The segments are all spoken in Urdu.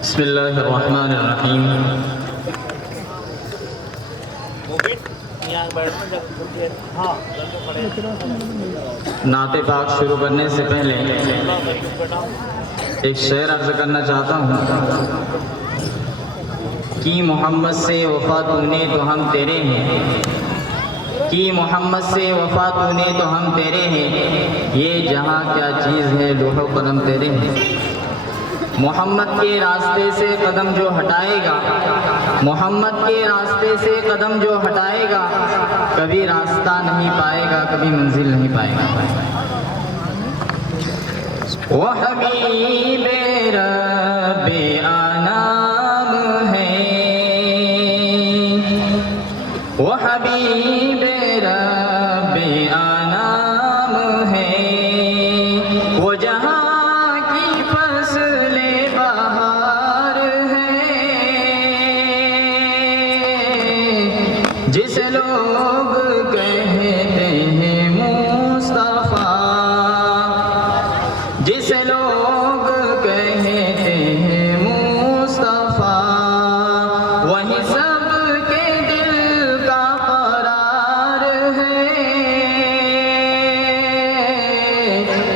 بسم اللہ الرحمن الرحیم۔ نعت پاک شروع کرنے سے پہلے ایک شعر عرض کرنا چاہتا ہوں کہ محمد سے وفا تو نے تو ہم تیرے ہیں، کہ محمد سے وفا تو نے تو ہم تیرے ہیں، یہ جہاں کیا چیز ہے لوح و قلم تیرے ہیں۔ محمد کے راستے سے قدم جو ہٹائے گا، محمد کے راستے سے قدم جو ہٹائے گا، کبھی راستہ نہیں پائے گا، کبھی منزل نہیں پائے گا۔ وہ حبیب رب انام ہے، وہ حبیب رب انام ہے، وہ جہاں جسے لوگ کہتے ہیں مصطفیٰ، جسے لوگ کہتے ہیں مصطفیٰ، وہی سب کے دل کا قرار ہے۔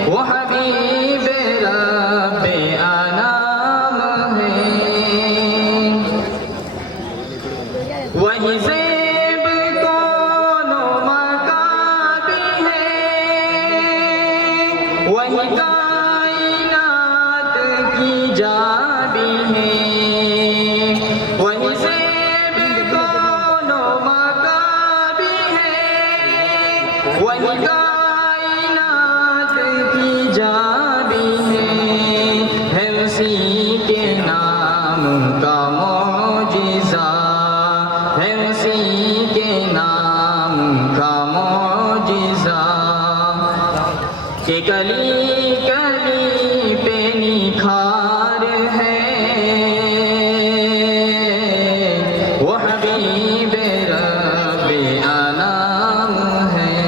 وہ حبیب رب انام ہے، وہی سے وہی کائنات کی جابی ہے، وہی زیب کون و مکابی ہے، وہی کائنات کی جابی ہے اسی کے نام کا معجزہ، ہے اسی کے نام کا معجزہ، کہ گلی گلی پہ نکھار ہے۔ وہ حبیب رب انام ہے،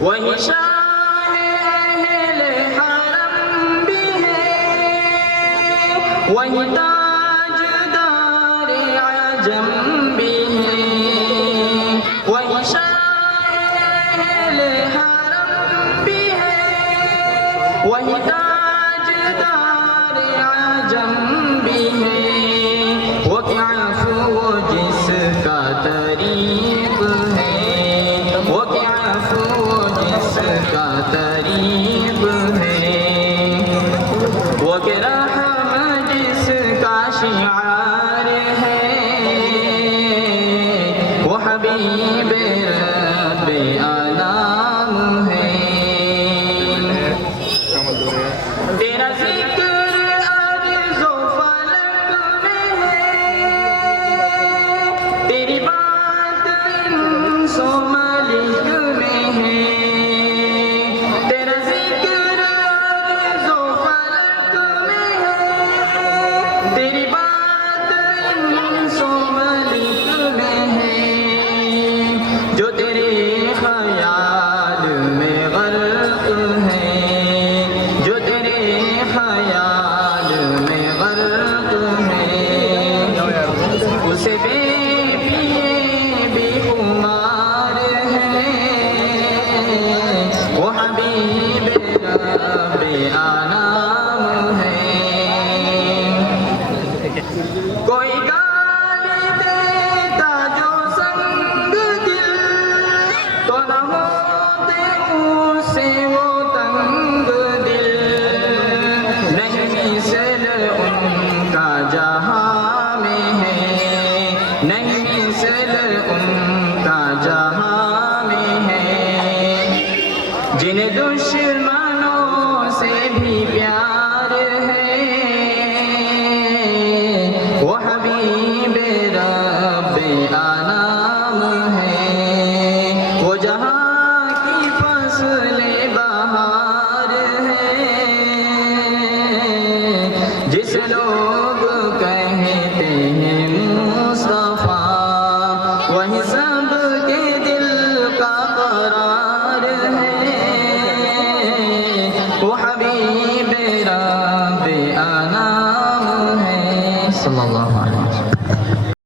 وہی شاہ اہل حرم بھی ہے، وہی تاجدار عجم بھی ہے، وہی شاہ حرم بھی ہے، وہی تاجدار عجم بھی ہے، وہ کیا عفو جس کا طریق ہے، وہ کیا عفو جس کا طریق ہے، وہ کہ رحم جس کا شعار ہے۔ وہ حبیب رب انام ہے، تیرا ذکر ارض و فلک میں ہے، تیری بات انس و ملک میں ہے، تیرا ذکر ارض و فلک میں ہے، تیری بات انس و ملک میں ہے، جو تیرے خیال میں غرق ہے، جو تیرے خیال میں غرق ہے، اسے بے پیے بے خمار ہے۔ وہ حبیب رب انام ہے، کوئی گالی دیتا جو سنگ دل، تو نہ ہوتے اس سے وہ تنگ دل، نہیں مثل ان کا جہاں میں ہے، نہیں مثل ان کا جہاں میں ہے، جنہیں دشمنوں سے بھی پیار ہے۔ وہ حبیب رب انام ہے، وہ جہاں کی فصل صلی اللہ